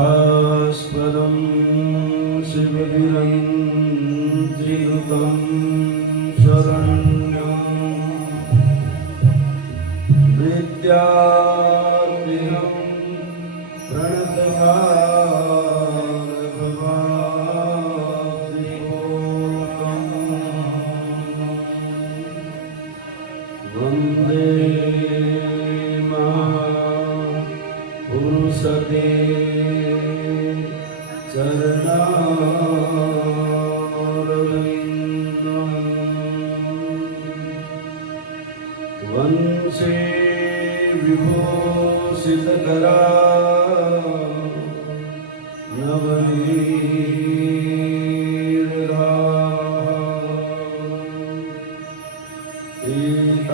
तीर्थास्पदं शिवगिरन्त्रिनुतं शरण्यं विद्यार्थिनं प्रणतभागवादिपोतं वन्दे पुरुषते चरणारविन्दं वंशे विभूषितकरा नवनीरधा पीताम्बर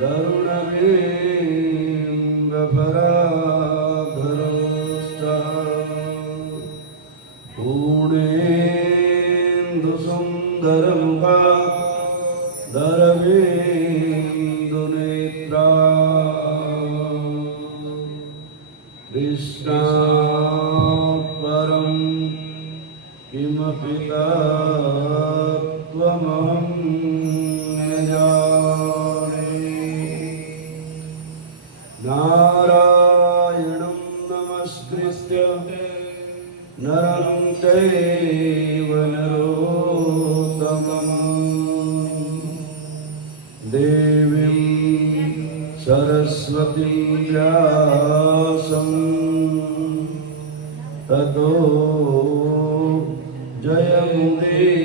दरुणबिम्बफराधरोष्टा पूर्णेन्दुसुन्दरमुखा दरवेन्दुनेत्रा कृष्णात् परं किमपि तत्त्वमहं न जाने। नारायणं नमस्कृत्य नरं चैव नरोत्तमं देवीं सरस्वतीं व्यासं ततो जयमुदीरये।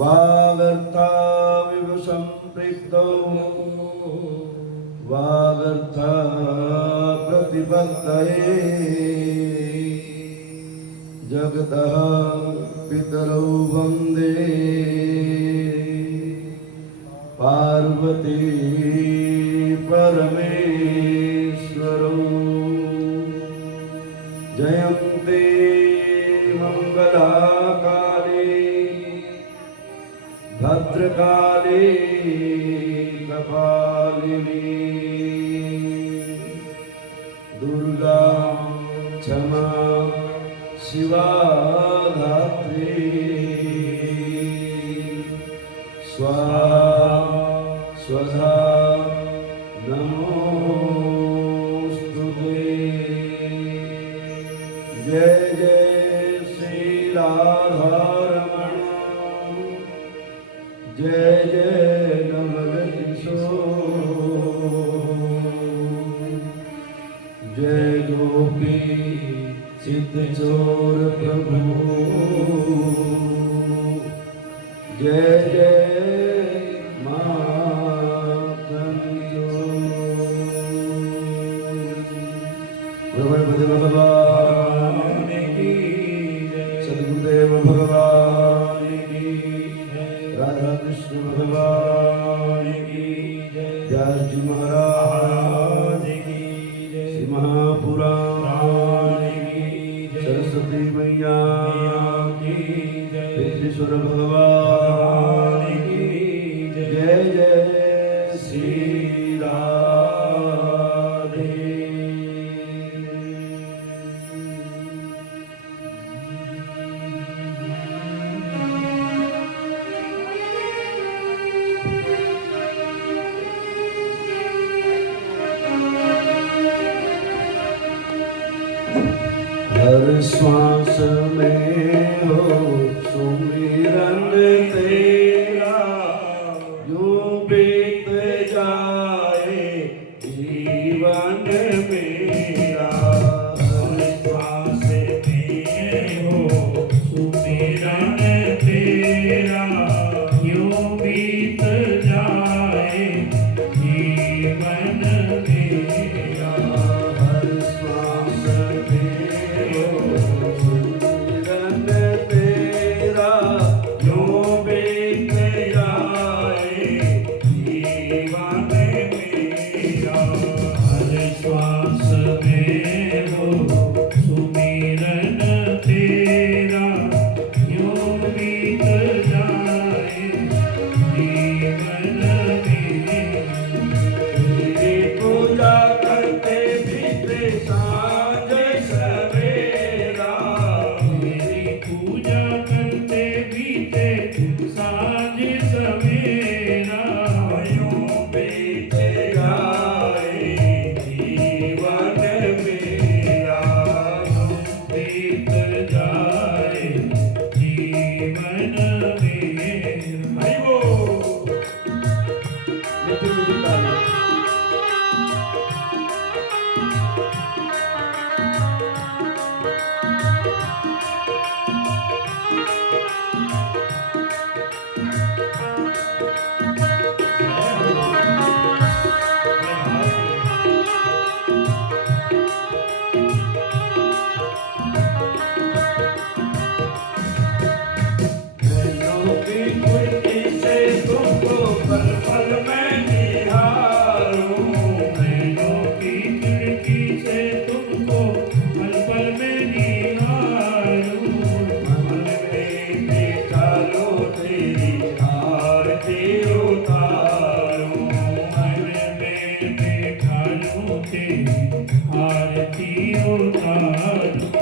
वागर्थाविव सम्पृक्तौ वागर्थ प्रतिपत्तये जगतः पितरौ वन्दे पार्वती परमेश्वरौ। जयन्ते मङ्गलाकाले भद्रकाले कपालिनी दुर्गा क्षमा शिवा धात्री स्वाहा स्वधा नमोस्तुते। जय जय श्री राधारमण जय जय नवल किशोर जय गोपी सिद्धचोर प्रभु जय जय भगवान की सद्गुरुदेव भगवान की राधा कृष्ण भगवान की व्यास जी महाराज की श्री महापुराण की सरस्वती मैया की विश्वेश्वर भगवान की जय जय हर श्वास में हो सुमिरन तेरा, यूं बीत जाए जीवन मेरा। हर श्वास में हो सुमिरन तेरा, यूं बीत जाए जीवन मेरा। हर श्वास में हो सुमिरन तेरा, यूं बीत जाए जीवन मेरा। हर श्वास में हो सुमिरन तेरा, यूं बीत जाए जीवन मेरा। तेरी पूजा करते बीते सांझ सवेरा, तेरी पूजा करते बीते सांझ सवेरा, यूं बीत जाए जीवन मेरा। यूं बीत जाए जीवन मेरा। हरि बोल। लेते मुझे ताली। नैनों की खुशी से तुमको पल पल मैं निहारूं, नैनों की खिड़की से तुमको पल पल में निहारूं। मन में देखा लो तेरी आरती उतारूं, मन में देखा लो तेरी आरती उतारूं।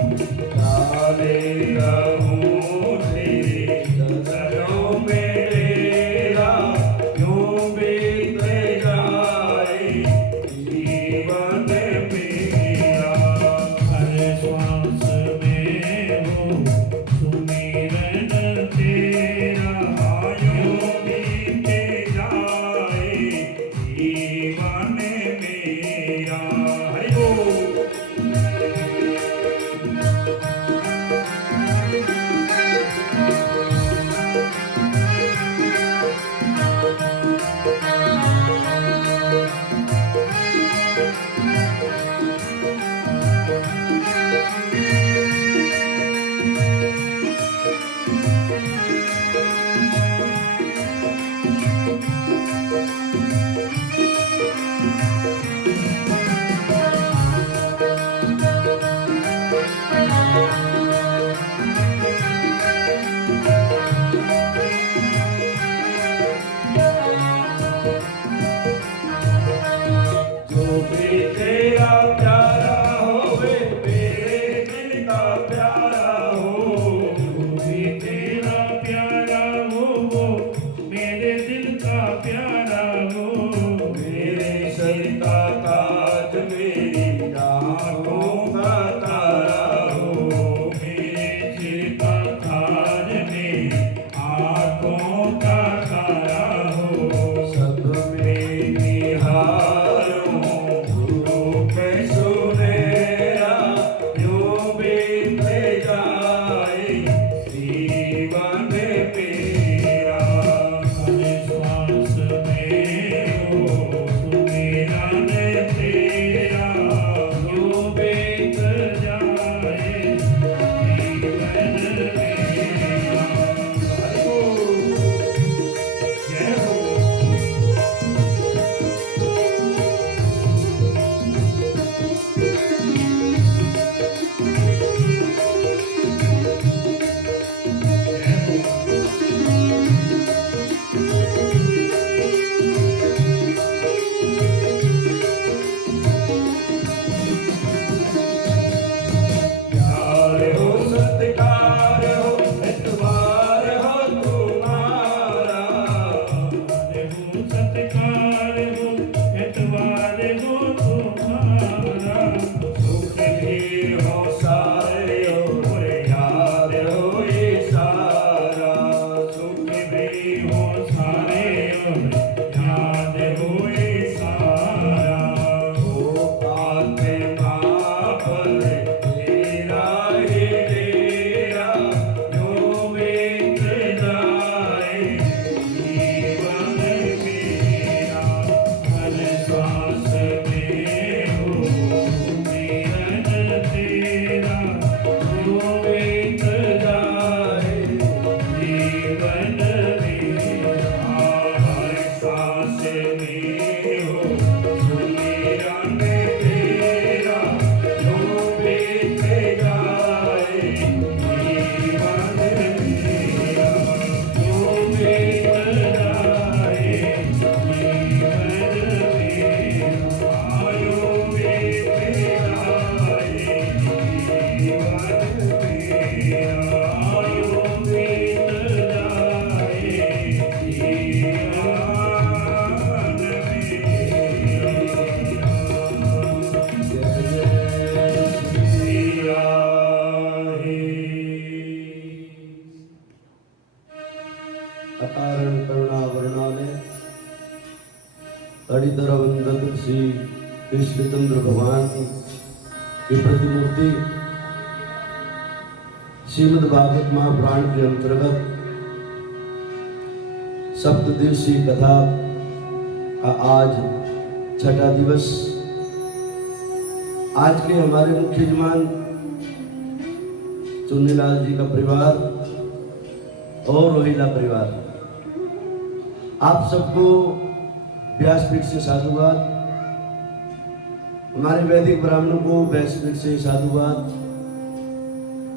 डाले रहूं तेरे चरणों में डेरा, यूं बीत जाए जीवन मेरा। हर श्वास में हो सुमिरन तेरा, यूं बीत जाए जीवन मेरा। हरि बोल। जो भी तेरा प्यारा होवे मेरे दिल का प्यारा हो, जो भी तेरा प्यारा हो वो मेरे दिल का प्यारा हो। मेरे सर का ताज मेरी आँखों का तारा हो, मेरे सिर का ताज मेरी आँखों का तारा हो। सब में निहारूं रूप सुनेरा, यूं बीत जाए जीवन मेरा। हर श्वास में हो सुमिरन तेरा, यूं बीत जाए जीवन मेरा। हरि बोल। जय हो। प्यार हो सत्कार हो एतबार हो तुम्हारा, प्यार हो सत्कार हो एतबार हो तुम्हारा। सुख भी हो सारे अडितर वंदन श्री कृष्णचंद्र भगवान की प्रतिमूर्ति श्रीमद् भागवत महापुराण के अंतर्गत सप्तदिवसीय कथा का आज छठा दिवस। आज के हमारे मुख्य यजमान चुन्नीलाल जी का परिवार और रोहिला परिवार, आप सबको व्यासपीठ से साधुवाद। हमारे वैदिक ब्राह्मणों को व्यासपीठ से साधुवाद।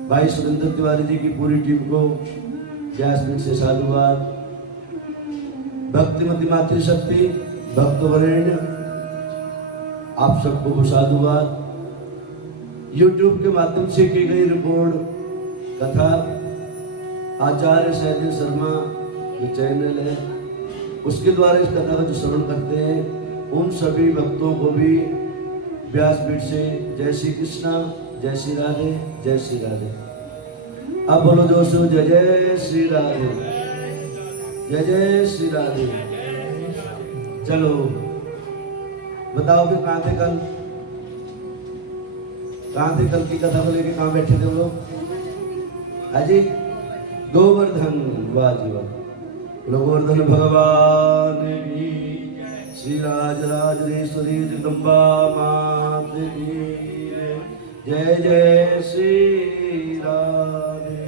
भाई सुरेंद्र तिवारी जी की पूरी टीम को व्यासपीठ से साधुवाद। भक्तिमती मातृशक्ति भक्तवरेण्य आप सबको साधुवाद। YouTube के माध्यम से की गई रिकॉर्ड कथा आचार्य सहदेव शर्मा जो चैनल है उसके द्वारा इस कथा का जो श्रवण करते हैं उन सभी भक्तों को भी व्यासपीठ से जय श्री कृष्णा, जय श्री राधे, जय श्री राधे। अब बोलो दोस्तों जय जय श्री राधे, जय जय श्री राधे। चलो बताओ भी कहाँ थे कल, कहाँ थे कल की कथा को लेके, कहाँ बैठे थे वो लोग? हाजी गोवर्धन, वाह जी वाह। गोवर्धन भगवान की, श्री राज राजेश्वरी जगदम्बा मात की जय जय श्री राधे।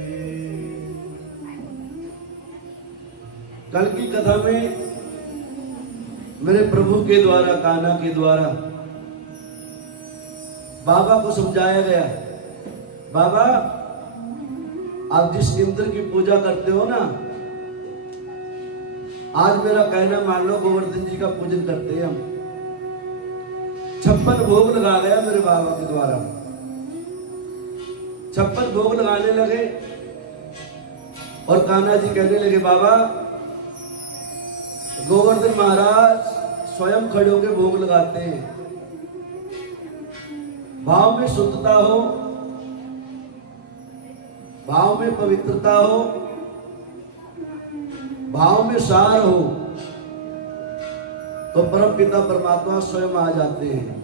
कल की कथा में मेरे प्रभु के द्वारा, कान्हा के द्वारा बाबा को समझाया गया, बाबा आप जिस इंद्र की पूजा करते हो ना, आज मेरा कहना मान लो गोवर्धन जी का पूजन करते हैं हम। 56 भोग लगा गया मेरे बाबा के द्वारा। 56 भोग लगाने लगे और कान्हा जी कहने लगे बाबा गोवर्धन महाराज स्वयं खड़े होकर भोग लगाते हैं। भाव में शुद्धता हो, भाव में पवित्रता हो, भाव में सार हो तो परम पिता परमात्मा स्वयं आ जाते हैं।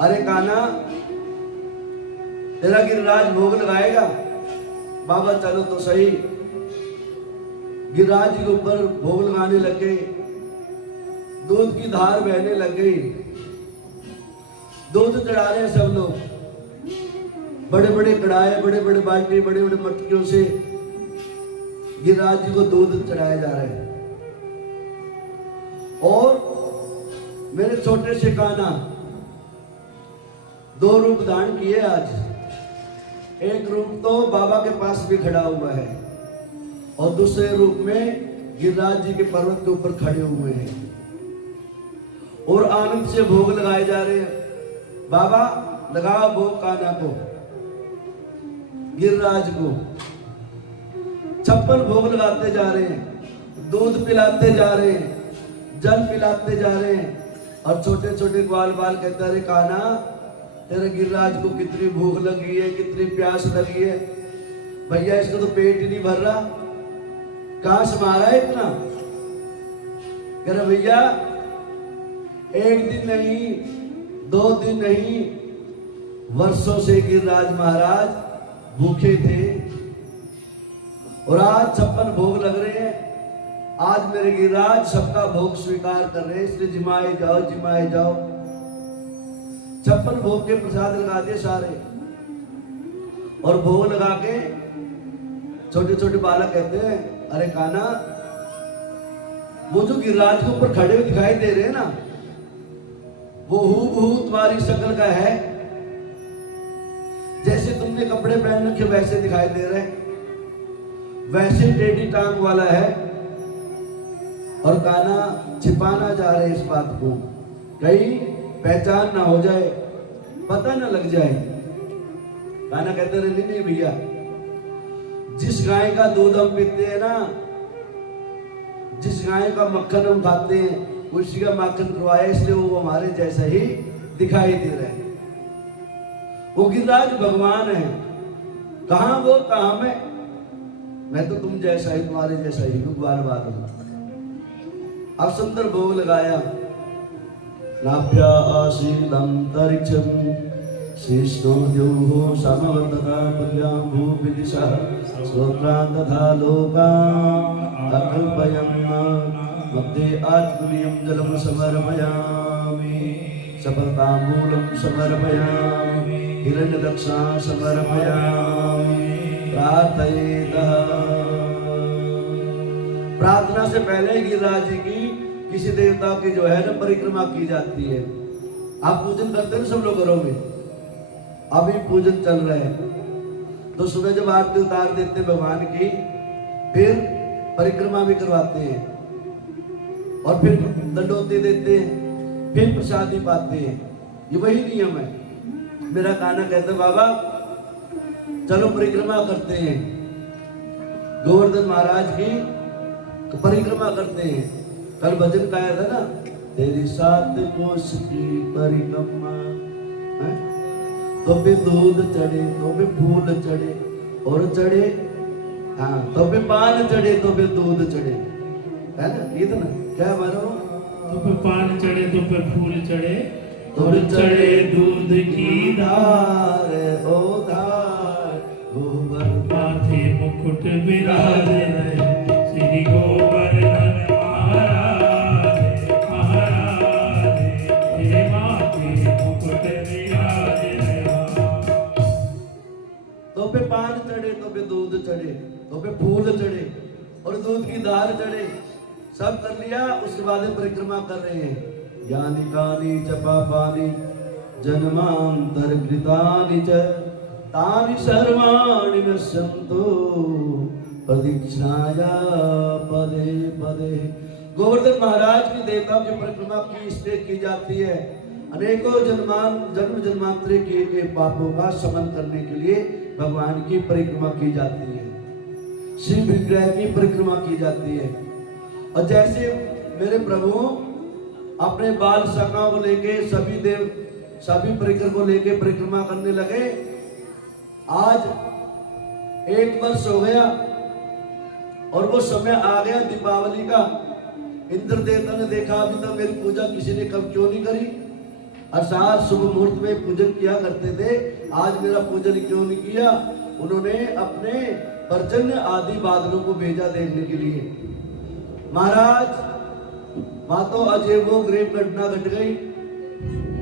अरे कान्हा तेरा गिरिराज भोग लगाएगा? बाबा चलो तो सही। गिरिराज के ऊपर भोग लगाने लग गए, दूध की धार बहने लग गई, दूध चढ़ा रहे हैं सब लोग। बड़े बड़े कड़ाए, बड़े बड़े बाल्टी, बड़े बड़े मटकियों से गिरिराज जी को दूध चढ़ाया जा रहा है। और मेरे छोटे से कान्हा 2 रूप धारण किए आज। एक रूप तो बाबा के पास भी खड़ा हुआ है और दूसरे रूप में गिरिराज जी के पर्वत के ऊपर खड़े हुए हैं और आनंद से भोग लगाए जा रहे हैं। बाबा लगाओ भोग कान्हा को, गिरिराज को। 56 भोग लगाते जा रहे हैं, दूध पिलाते जा रहे हैं, जल पिलाते जा रहे हैं। और छोटे छोटे ग्वाल बाल कहते अरे कान्हा तेरे गिरिराज को कितनी भूख लगी है, कितनी प्यास लगी है। भैया इसको तो पेट ही नहीं भर रहा, कहां से मारा है इतना? कह रहे भैया 1 दिन नहीं, 2 दिन नहीं, वर्षों से गिरिराज महाराज भूखे थे और आज 56 भोग लग रहे हैं। आज मेरे गिरिराज सबका भोग स्वीकार कर रहे हैं, इसलिए जिमाए जाओ, जिमाए जाओ। 56 भोग के प्रसाद लगा दिए सारे और भोग लगा के छोटे छोटे बालक कहते हैं अरे कान्हा वो जो गिरिराज के ऊपर खड़े हुए दिखाई दे रहे हैं ना, वो हूबहू तुम्हारी शक्ल का है। जैसे तुमने कपड़े पहन रखे वैसे दिखाई दे रहे, वैसे टेढ़ी टांग वाला है। और कान्हा छिपाना जा रहे इस बात को, कहीं पहचान ना हो जाए, पता ना लग जाए। कान्हा कहते रहे नहीं भैया, जिस गाय का दूध हम पीते हैं ना, जिस गाय का मक्खन हम खाते हैं उसी का माखन करवाया, इसलिए वो हमारे जैसा ही दिखाई दे रहे हैं। वो गिरिराज भगवान है, कहां वो कहां मैं तो तुम जैसा ही, तुम्हारे जैसा ही, ग्वाल बाल हूं। अब सुंदर भोग लगाया। नाभ्या आसीदंतरिक्षं शिष्णो द्योः समवर्तता पुर्यां भूविदिशा श्रोत्रान् तथा लोकान् अकल्पयन् मध्ये आत्मनियं जलं समर्पयामि सफलताम्बूलं समर्पयामि हिरण्यदक्षां समर्पयामि प्रार्थयेतः। प्रार्थना से पहले गिरिराज जी की किसी देवता की जो है ना परिक्रमा की जाती है। आप पूजन करते हैं सब लोग घरों में, अभी पूजन चल रहे हैं। तो सुबह जब आरती उतार देते भगवान की, फिर परिक्रमा भी करवाते हैं और फिर दंडोती देते हैं, फिर प्रसादी पाते हैं। ये वही नियम है। मेरा कान्हा कहते बाबा चलो परिक्रमा करते हैं, गोवर्धन महाराज की परिक्रमा करते हैं। कल भजन गाया था ना, तेरी सात कोस की परिक्रमा, तो भी दूध चढ़े तो भी फूल चढ़े और चढ़े, हाँ तो भी पान चढ़े तो भी दूध चढ़े, है ना? इतना क्या मानो, तो पे पान चढ़े तो पे फूल चढ़े तो भी चढ़े दूध की धार ओ धार गोवर्धन माथे मुकुट विराजे श्री गोवर्धन महाराज महाराज हे माथे मुकुट विराजे। तो पे पान चढ़े तो पे दूध चढ़े तो पे फूल चढ़े और दूध की धार चढ़े, सब कर लिया। उसके बाद परिक्रमा कर रहे हैं। यानी कानी च पापानि जन्मांतर कृतानि च तानि सर्वाणि नश्यन्तु प्रदक्षिणाया पदे पदे। गोवर्धन महाराज की देवताओं की परिक्रमा की इसलिए की जाती है, अनेकों जन्म जन्मांतरे किए गए पापों का शमन करने के लिए भगवान की परिक्रमा की जाती है, श्री विग्रह की परिक्रमा की जाती है। और जैसे मेरे प्रभु अपने बाल सखा को लेके सभी परिकर को लेके परिक्रमा करने लगे। आज 1 वर्ष हो गया और वो समय आ गया दीपावली का। इंद्र देवता ने देखा अभी तक मेरी पूजा किसी ने कब क्यों नहीं करी, अर्थात शुभ मुहूर्त में पूजन किया करते थे, आज मेरा पूजन क्यों नहीं किया। उन्होंने अपने पर्जन्य आदि बादलों को भेजा देखने के लिए। महाराज वहां तो अजैबो गरीब घटना घट गई,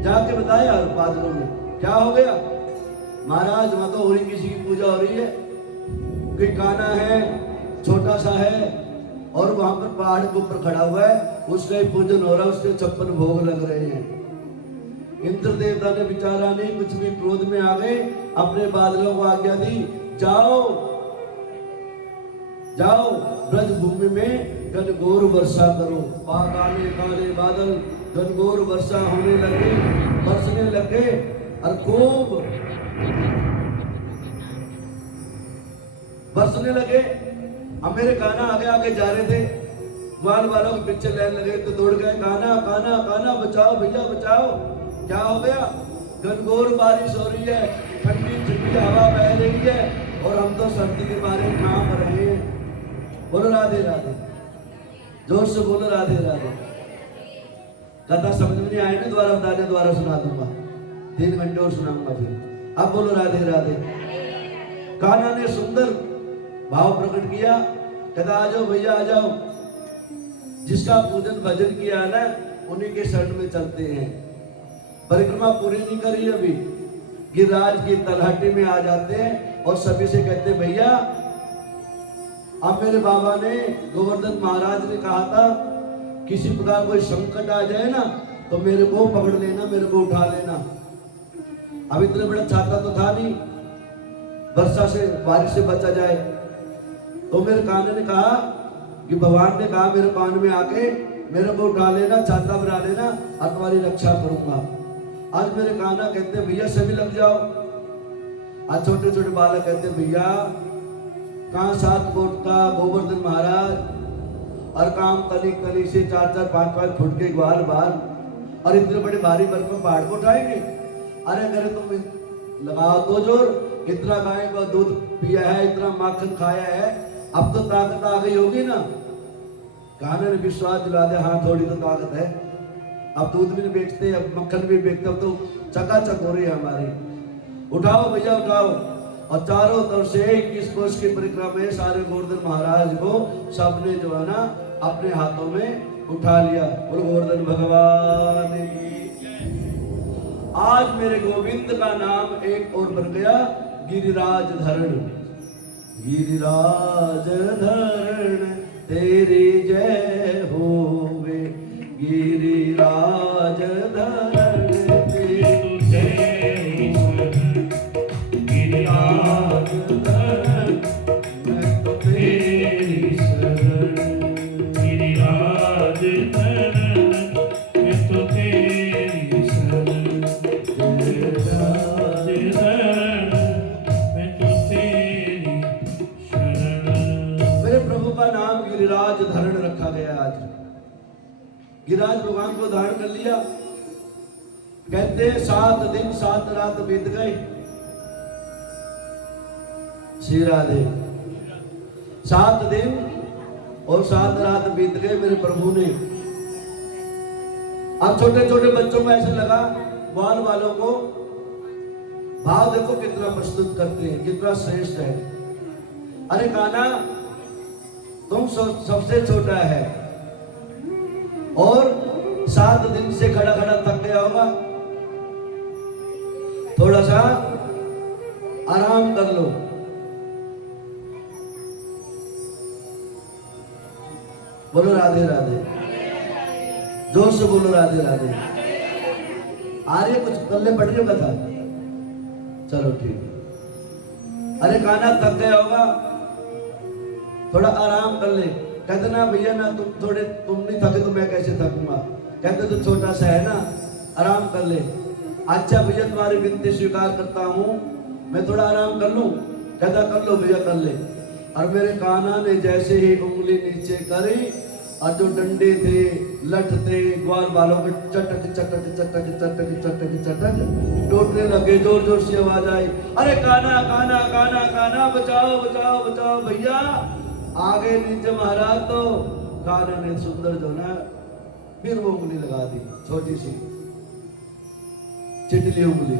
जाके बताया बादलों में क्या हो गया। महाराज वहां तो हो रही किसी की पूजा हो रही है, कोई कान्हा है छोटा सा है और वहां पर पहाड़ के ऊपर खड़ा हुआ है, उसका ही पूजन हो रहा है, उसके 56 भोग लग रहे हैं। इंद्र देवता ने विचारा नहीं, कुछ भी क्रोध में आ गए, अपने बादलों को आज्ञा दी जाओ जाओ ब्रज भूमि में घनघोर वर्षा करो। काले काले बादल घनघोर वर्षा होने लगे, बरसने लगे और खूब बरसने लगे। अब मेरे कान्हा आगे आगे जा रहे थे, ग्वाल वालों के पीछे लेने लगे तो दौड़ गए, कान्हा कान्हा कान्हा बचाओ भैया बचाओ। क्या हो गया? घनघोर बारिश हो रही है, ठंडी ठंडी हवा बह रही है और हम तो सर्दी के बारे में कांप रहे हैं। बोलो राधे राधे, जोर से बोलो राधे राधे। कथा समझ में नहीं आई ना, दोबारा बताने दोबारा सुना दूंगा, 3 घंटे और सुनाऊंगा फिर। अब बोलो राधे राधे। कान्हा ने सुंदर भाव प्रकट किया, कहता आ जाओ भैया आ जाओ, जिसका पूजन भजन किया ना उन्हीं के शरण में चलते हैं। परिक्रमा पूरी नहीं करी अभी, गिरिराज की तलहटी में आ जाते हैं और सभी से कहते भैया अब मेरे बाबा ने गोवर्धन महाराज ने कहा था किसी प्रकार कोई संकट आ जाए ना तो मेरे को पकड़ लेना, मेरे को उठा लेना। अब इतने बड़ा छाता तो था नहीं, वर्षा से बारिश से बचा जाए। तो मेरे कान्हा ने कहा कि भगवान ने कहा मेरे कान में आके मेरे को उठा लेना, छाता बना लेना और तुम्हारी रक्षा करूंगा। आज मेरे कान्हा कहते भैया सभी लग जाओ। आज छोटे छोटे बालक कहते भैया कहाँ 7 कोट का गोवर्धन महाराज और काम तनिक तनिक से 4-4 5-5 फुट के ग्वाल बाल और इतने बड़े भारी बर्फ में पहाड़ को उठाएंगे। अरे करे तुम लगाओ तो जोर, इतना गाय का दूध पिया है, इतना माखन खाया है, अब तो ताकत आ गई होगी ना। कान्हा ने विश्वास दिला दिया, हाँ थोड़ी तो ताकत है, अब दूध भी बेचते, अब मक्खन भी बेचते, अब तो चकाचक हो रही है हमारी, उठाओ भैया उठाओ। और चारों तरफ से 21 कोष की परिक्रमा में सारे गोवर्धन महाराज को सबने जो है ना अपने हाथों में उठा लिया। बोलो गोवर्धन भगवान की। आज मेरे गोविंद का नाम एक और बन गया गिरिराज धरण। गिरिराज धरण तेरी जय होवे, गिरिराज धरण तेरी तेरी शरण, गिरिराज धरण मैं तो तेरी शरण, गिरिराज धरण मैं तो तेरी शरण, गिरिराज धरण मैं तो तेरी शरण। मेरे प्रभु का नाम गिरिराज धरण रखा गया। आज गिरिराज भगवान को धारण कर लिया। कहते 7 दिन 7 रात बीत गए। श्री राधे। 7 दिन और 7 रात बीत गए मेरे प्रभु ने। अब छोटे छोटे बच्चों को ऐसे लगा, बाल वालों को भाव देखो कितना प्रस्तुत करते हैं, कितना श्रेष्ठ है। अरे कान्हा तुम सबसे छोटा है और 7 दिन से खड़ा खड़ा थक गया होगा, थोड़ा सा आराम कर लो। बोलो राधे राधे, जोर से बोलो राधे राधे। आ रही है कुछ पल्ले पड़ रही कथा? चलो ठीक है। अरे कान्हा थक गया होगा, थोड़ा आराम कर ले। कहते ना भैया ना तुम नहीं थके तो मैं कैसे थकूंगा। कहते तो छोटा सा है ना, आराम कर ले। अच्छा भैया तुम्हारी विनती स्वीकार करता हूँ, मैं थोड़ा आराम कर लूं। कहता कर लो भैया कर ले। और मेरे कान्हा ने जैसे ही उंगली नीचे करी और जो डंडे थे लठ थे ग्वाल बालों के चटक चटक चटक चटक चटक चटक टूटने लगे। जोर जोर से आवाज आई, अरे कान्हा कान्हा कान्हा कान्हा बचाओ बचाओ बचाओ भैया। आगे नीचे महाराज तो कान्हा ने सुंदर जो ना फिर वो उंगली लगा दी, छोटी सी चिटली उंगली।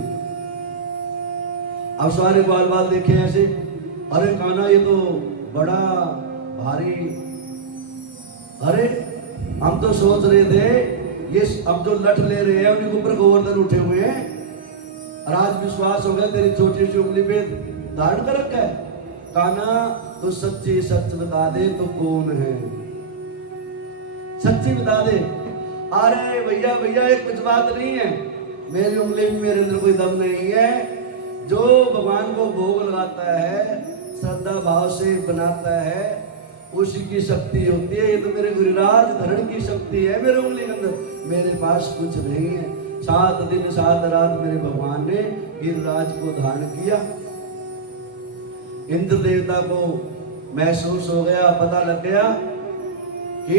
अब सारे बाल बाल देखे ऐसे, अरे कान्हा ये तो बड़ा भारी। अरे हम तो सोच रहे थे ये अब जो लठ ले रहे हैं उनके ऊपर गोवर्धन उठे हुए हैं, और आज विश्वास हो गया तेरी छोटी सी उंगली पे धारण कर रखा है। कान्हा तो सच्ची सच बता दे तो कौन है, सच्ची बता दे। अरे भैया भैया ये कुछ बात नहीं है, मेरी उंगली में मेरे अंदर कोई दम नहीं है। जो भगवान को भोग लगाता है श्रद्धा भाव से बनाता है उसी की शक्ति होती है। ये तो मेरे गिरिराज धरण की शक्ति है मेरे उंगली के अंदर, मेरे पास कुछ नहीं है। 7 दिन 7 रात मेरे भगवान ने गिरिराज को धारण किया। इंद्र देवता को महसूस हो गया, पता लग गया कि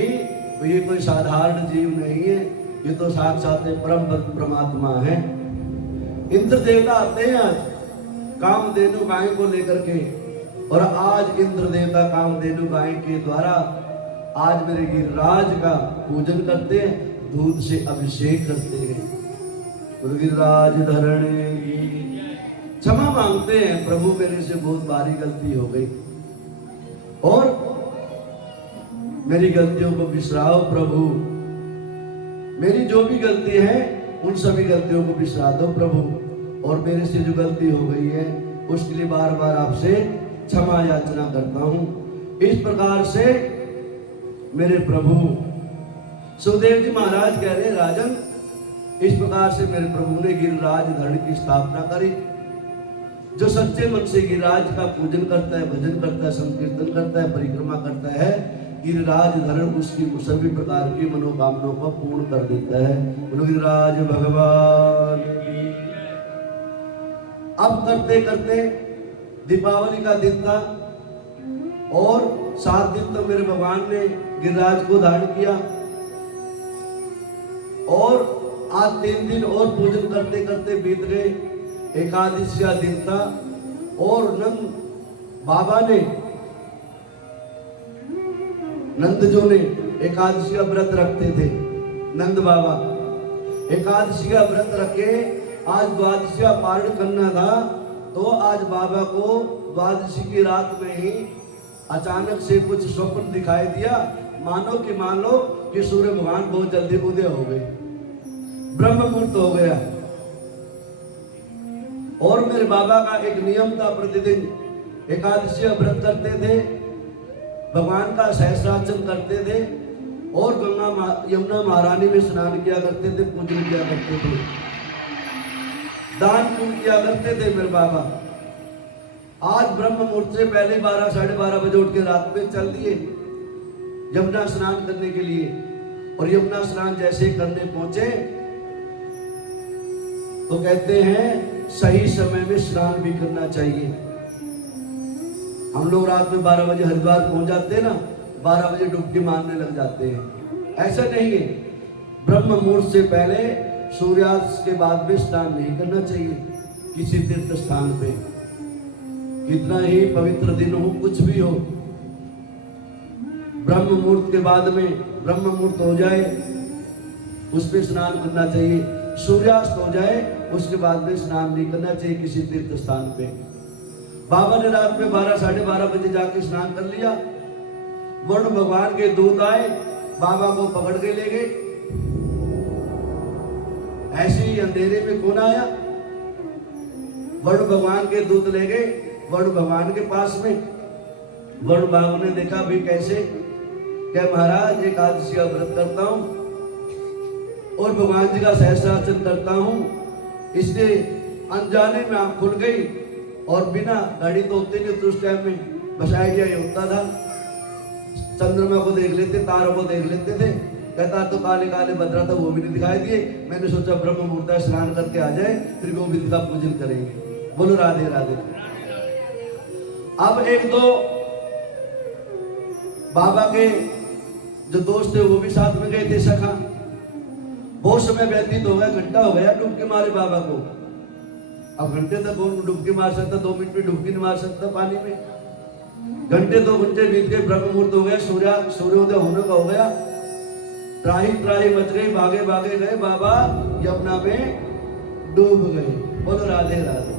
ये कोई साधारण जीव नहीं है, ये तो साक्षात परम परमात्मा है। इंद्र देवता आते हैं आज कामधेनु गाय को लेकर के, और आज इंद्र देवता कामधेनु गाय के द्वारा आज मेरे गिरिराज का पूजन करते हैं, दूध से अभिषेक करते हैं। गिरिराज धरण क्षमा मांगते हैं, प्रभु मेरे से बहुत भारी गलती हो गई और मेरी गलतियों को बिसराओ प्रभु। मेरी जो भी गलती है उन सभी गलतियों को बिसरा दो प्रभु, और मेरे से जो गलती हो गई है उसके लिए बार बार आपसे क्षमा याचना करता हूं। इस प्रकार से मेरे प्रभु सुखदेव जी महाराज कह रहे राजन, इस प्रकार से मेरे प्रभु ने गिरिराज धरण की स्थापना करी। जो सच्चे मन से गिरिराज का पूजन करता है, भजन करता है, संकीर्तन करता है, परिक्रमा करता है, गिरिराज धरण उसकी सभी प्रकार की मनोकामनाओं को पूर्ण कर देता है। गिरिराज भगवान की। अब करते करते दीपावली का दिन था और 7 दिन तो मेरे भगवान ने गिरिराज को धारण किया, और आज 3 दिन और पूजन करते करते बीत गए। एकादशी का दिन था और नंद जो ने एकादशी का व्रत रखते थे नंद बाबा। एकादशी का व्रत रखे, आज द्वादशी का पारण करना था, तो आज बाबा को द्वादशी की रात में ही अचानक से कुछ स्वप्न दिखाई दिया, मान लो कि सूर्य भगवान बहुत जल्दी उदय हो गए, ब्रह्म मुहूर्त हो गया। और मेरे बाबा का एक नियम था, प्रतिदिन एकादशी का व्रत करते थे, भगवान का सहस्रार्चन करते थे और गंगा यमुना महारानी में स्नान किया करते थे, पूजन किया करते थे, दान पुण्य किया करते थे मेरे बाबा। आज ब्रह्म मुहूर्त से पहले 12 साढ़े 12 बजे उठ के रात में चल दिए यमुना स्नान करने के लिए। और यमुना स्नान जैसे करने पहुंचे तो कहते हैं सही समय में स्नान भी करना चाहिए। हम लोग रात में 12 बजे हरिद्वार पहुंच जाते हैं ना, 12 बजे डुबकी मारने लग जाते हैं। ऐसा नहीं है, ब्रह्म मुहूर्त से पहले सूर्यास्त के बाद भी स्नान नहीं करना चाहिए किसी तीर्थ स्थान पे, कितना ही पवित्र दिन हो, कुछ भी हो। ब्रह्म मुहूर्त के बाद में ब्रह्म मुहूर्त हो जाए उसमें स्नान करना चाहिए, सूर्यास्त हो जाए उसके बाद में स्नान नहीं करना चाहिए किसी तीर्थ स्थान पे। बाबा ने रात में 12 साढ़े 12 बजे जाके स्नान कर लिया। वरुण भगवान के दूत आए, बाबा को पकड़ के ले गए। ऐसे ही अंधेरे में कौन आया? वरुण भगवान के दूत ले गए वरुण भगवान के पास में। वरुण बाबू ने देखा भी कैसे, क्या महाराज एकादशी का व्रत करता हूं और भगवान जी का सहस्रार्चन करता हूं, इसलिए अनजाने में आंख खुल गई और बिना घड़ी तो होते नहीं तो उस टाइम में, बस आइडिया ये होता था, चंद्रमा को देख लेते, तारों को देख लेते थे। कहता तो काले काले बदरा था, वो भी नहीं दिखाई दिए। मैंने सोचा ब्रह्म मुहूर्त स्नान करके आ जाए, फिर गोविंद का पूजन करेंगे। बोलो राधे राधे। अब एक दो बाबा के जो दोस्त थे वो भी साथ में गए थे, सखा। बहुत समय व्यतीत हो गया, घंटा हो गया डुबकी मारे बाबा को। अब घंटे तक कौन डुबकी मार सकता, 2 मिनट में डुबकी नहीं मार सकता पानी में। घंटे 2 घंटे बीत गए, ब्रह्म मुहूर्त हो गया, सूर्योदय होने का हो गया। त्राही त्राही मच गई, भागे भागे गए, बाबा यमुना में डूब गए। बोलो राधे राधे।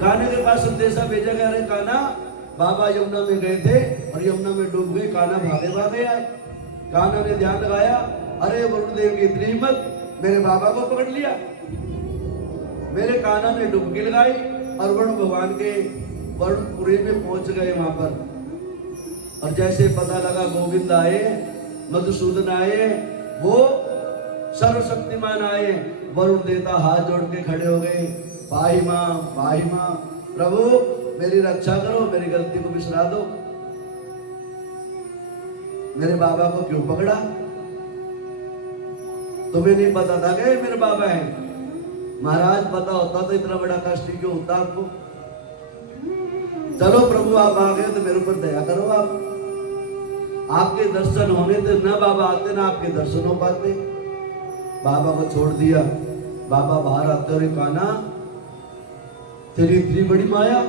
कान्हा के पास संदेशा भेजा गया, अरे कान्हा बाबा यमुना में गए थे और यमुना में डूब गए। कान्हा भागे भागे आए। कान्हा ने ध्यान लगाया, अरे वरुण देव की इतनी हिम्मत, मेरे बाबा को पकड़ लिया। मेरे कान्हा ने डुबकी लगाई और वरुण भगवान के वरुणपुरी में पहुंच गए वहां पर। और जैसे पता लगा गोविंद आए, मधुसूदन आए, वो सर्वशक्तिमान आए, वरुण देवता हाथ जोड़ के खड़े हो गए, भाई माँ प्रभु मेरी रक्षा करो, मेरी गलती को बिसरा दो। मेरे बाबा को क्यों पकड़ा? तुम्हें नहीं पता था क्या मेरे बाबा हैं? महाराज पता होता तो इतना बड़ा कष्ट क्यों होता आपको? चलो प्रभु आप आ गए तो मेरे ऊपर दया करो। आपके दर्शन होने थे ना बाबा आते, ना आपके दर्शन हो पाते। बाबा को छोड़ दिया। बाबा बाहर आते हुए, कान्हा तेरी इतनी बड़ी माया,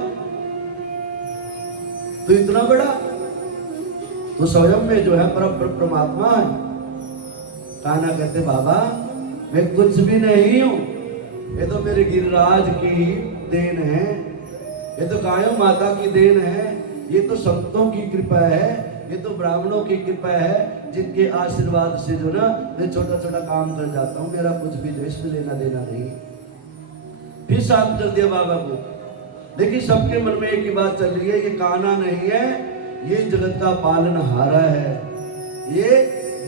तो इतना बड़ा, तो स्वयं में जो है परमात्मा है। कान्हा कहते बाबा मैं कुछ भी नहीं हूं, ये तो मेरे गिरिराज की देन है, ये तो गायों माता की देन है, ये तो संतों की कृपा है, ये तो ब्राह्मणों की कृपा है, जिनके आशीर्वाद से जो ना मैं छोटा छोटा काम कर जाता हूँ, मेरा कुछ भी जो इसमें लेना देना नहीं। फिर शांत कर दिया बाबा को। देखिए सबके मन में एक ही बात चल रही है, ये कान्हा नहीं है, ये जगत का पालनहारा है, ये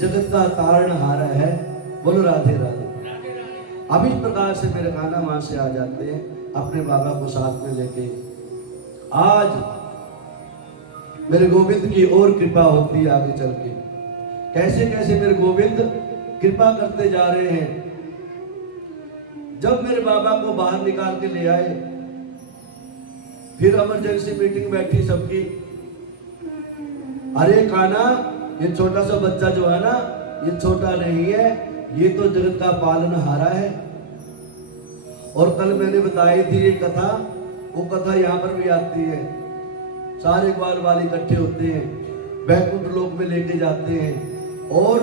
जगत का तारणहारा है। बोलो राधे राधे। अब इस प्रकार से मेरे कान्हा वहां से आ जाते हैं अपने बाबा को साथ में लेके। आज मेरे गोविंद की और कृपा होती है आगे चल के। कैसे कैसे मेरे गोविंद कृपा करते जा रहे हैं। जब मेरे बाबा को बाहर निकाल के ले आए, फिर इमरजेंसी मीटिंग बैठी सबकी। अरे कान्हा ये छोटा सा बच्चा जो है ना, ये छोटा नहीं है, ये तो जगत का पालनहारा है। और कल मैंने बताई थी ये कथा, वो कथा यहाँ पर भी आती है। सारे ग्वाल वाले इकट्ठे होते हैं, वैकुंठ लोक में लेके जाते हैं। और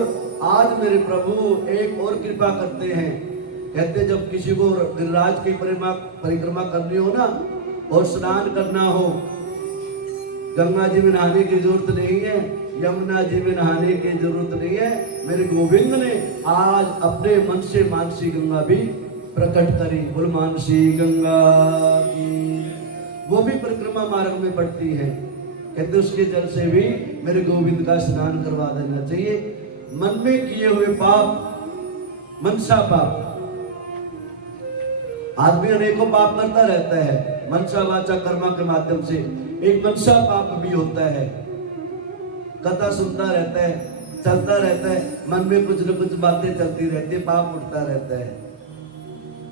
आज मेरे प्रभु एक और कृपा करते हैं, कहते जब किसी को गिरिराज की परिक्रमा करनी हो ना और स्नान करना हो, गंगा जी में नहाने की जरूरत नहीं है, यमुना जी में नहाने की जरूरत नहीं है। मेरे गोविंद ने आज अपने मन से मानसी गंगा भी प्रकट करी। बोल मानसी गंगा की। वो भी परिक्रमा मार्ग में पड़ती है, कहते उसके जल से भी मेरे गोविंद का स्नान करवा देना चाहिए। मन में किए हुए पाप, मनसा पाप, आदमी अनेकों पाप करता रहता है मनसा वाचा कर्मा के माध्यम से। एक मनसा पाप भी होता है, कथा सुनता रहता है, चलता रहता है, मन में कुछ न कुछ बातें चलती रहती है, पाप उठता रहता है।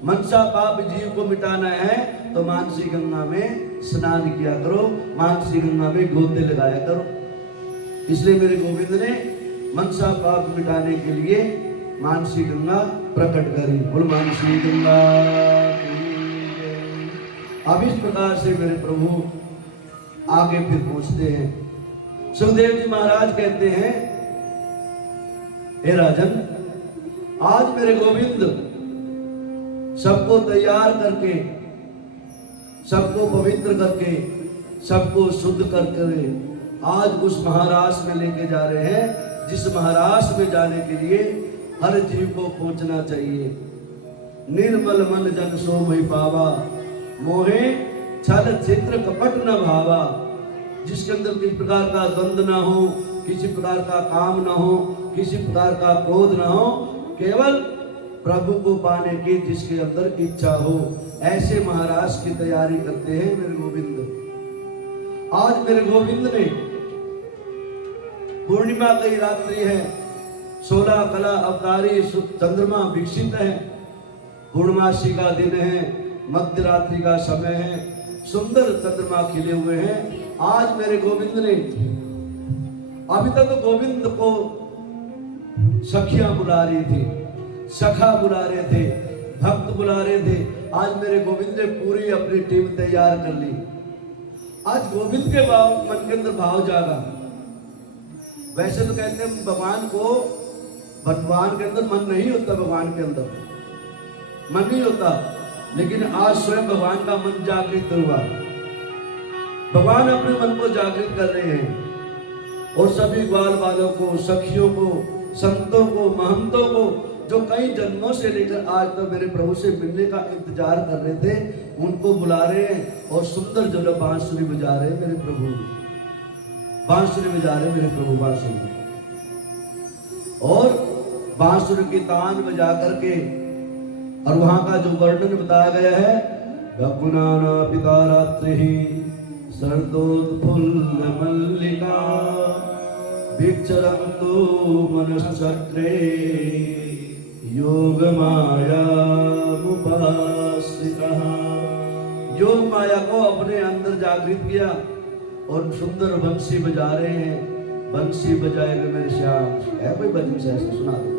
मनसा पाप जीव को मिटाना है तो मानसी गंगा में स्नान किया करो, मानसी गंगा में गोते लगाया करो। इसलिए मेरे गोविंद ने मनसा पाप मिटाने के लिए मानसी गंगा प्रकट करी। बोल मानसी गंगा की जय। अब इस प्रकार से मेरे प्रभु आगे फिर पूछते हैं। सुखदेव जी महाराज कहते हैं, हे राजन, आज मेरे गोविंद सबको तैयार करके, सबको पवित्र करके, सबको शुद्ध करके आज उस महाराष्ट्र में लेके जा रहे हैं जिस महाराष्ट्र में जाने के लिए हर जीव को पहुंचना चाहिए। निर्मल मन जन सो मोहि पावा, मोहे छल चित्र कपट न भावा। जिसके अंदर किसी प्रकार का द्वंद्व ना हो, किसी प्रकार का काम ना हो, किसी प्रकार का क्रोध ना हो, केवल प्रभु को पाने की जिसके अंदर इच्छा हो, ऐसे महाराज की तैयारी करते हैं मेरे गोविंद। आज मेरे गोविंद ने, पूर्णिमा की रात्रि है, 16 कला अवतारी चंद्रमा विकसित है, पूर्णमासी का दिन है, मध्य रात्रि का समय है, सुंदर चंद्रमा खिले हुए हैं। आज मेरे गोविंद ने, अभी तक तो गोविंद को सखियां बुला रही थी, सखा बुला रहे थे, भक्त बुला रहे थे। आज मेरे गोविंद ने पूरी अपनी टीम तैयार कर ली। आज गोविंद के मन के अंदर भाव जागा। वैसे तो कहते हैं भगवान को, भगवान के अंदर मन नहीं होता, भगवान के अंदर मन नहीं होता, लेकिन आज स्वयं भगवान का मन जागृत हुआ। भगवान अपने मन को जागृत कर रहे हैं और सभी ग्वाल बालों को, सखियों को, संतों को, महंतों को, जो कई जन्मों से लेकर आज तक मेरे प्रभु से मिलने का इंतजार कर रहे थे, उनको बुला रहे हैं और सुंदर जो बांसुरी बजा रहे हैं मेरे प्रभु, बांसुरी बजा रहे मेरे प्रभु, बांसुरी। और बांसुरी की तान बजा करके, और वहां का जो वर्णन बताया गया है, गकुनाना पिता रात्रि ही शरदोत्फुल्ल मल्लिका विचरन्तु मनश्चक्रे योग माया उपासितः। योग माया को अपने अंदर जागृत किया और सुंदर बंसी बजा रहे हैं। बंसी बजाएगा मेरे श्याम, है कोई भजन से ऐसा सुना दो।